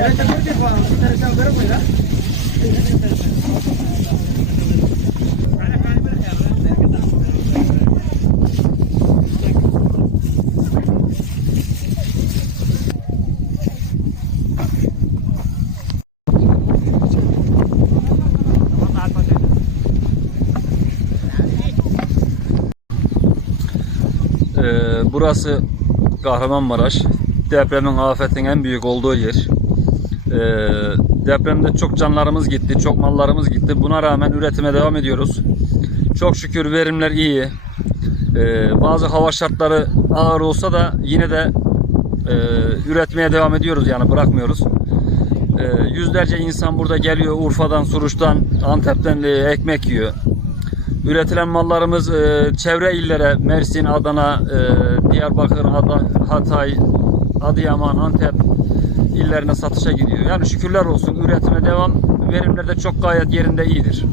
Ee, burası Kahramanmaraş. Depremin afetin en büyük olduğu yer. Ee, depremde çok canlarımız gitti, çok mallarımız gitti. Buna rağmen üretime devam ediyoruz. Çok şükür verimler iyi. Ee, bazı hava şartları ağır olsa da yine de e, üretmeye devam ediyoruz yani bırakmıyoruz. Ee, yüzlerce insan burada geliyor Urfa'dan, Suruç'tan, Antep'ten e, ekmek yiyor. Üretilen mallarımız e, çevre illere Mersin, Adana, e, Diyarbakır, Hatay, Adıyaman, Antep illerine satışa gidiyor. Yani şükürler olsun üretime devam. Verimler de çok gayet yerinde iyidir.